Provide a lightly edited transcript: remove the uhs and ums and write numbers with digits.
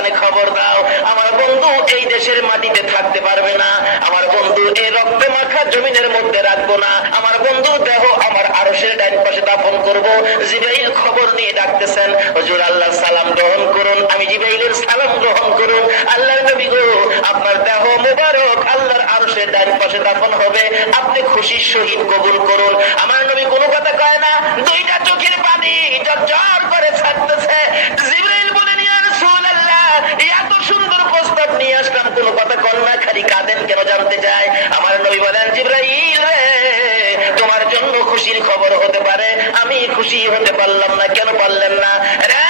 কানে খবর দাও, আমার বন্ধু এই দেশের মাটিতে থাকতে পারবে না, আমার বন্ধু এই রক্তে মাখা জমিনের মধ্যে রাখবো না, আমার বন্ধু দেহ আমার আরশের ডাইন পাশে দাফন করব। জিবরাইল খবর নিয়ে ডাকতেছেন, হুজুর আল্লাহর সালাম গ্রহণ করুন। আমি জিবরাইলের সালাম গ্রহণ করুন। আল্লাহর নবী গো, আপনার দেহ মুবারক আল্লাহর আরশের ডাইন পাশে দাফন হবে, আপনি খুশির সহিত কবুল করুন। আমার নবী কোনো কথা কয় না, দুইটা চোখের পানি ঝরঝর করে ছাড়তেছে। জিবরাইল বলেন, ইয়া রাসূলুল্লাহ, এত সুন্দর প্রস্তাব নিয়ে আসলাম, কোনো কথা কন না, খালি কাঁদেন কেন জানতে চাই। আমার নবী বলেন, জিবরাইল রে, তোমার জন্য খুশির খবর হতে পারে, আমি খুশি হতে পারলাম না। কেন পারলেন না? রে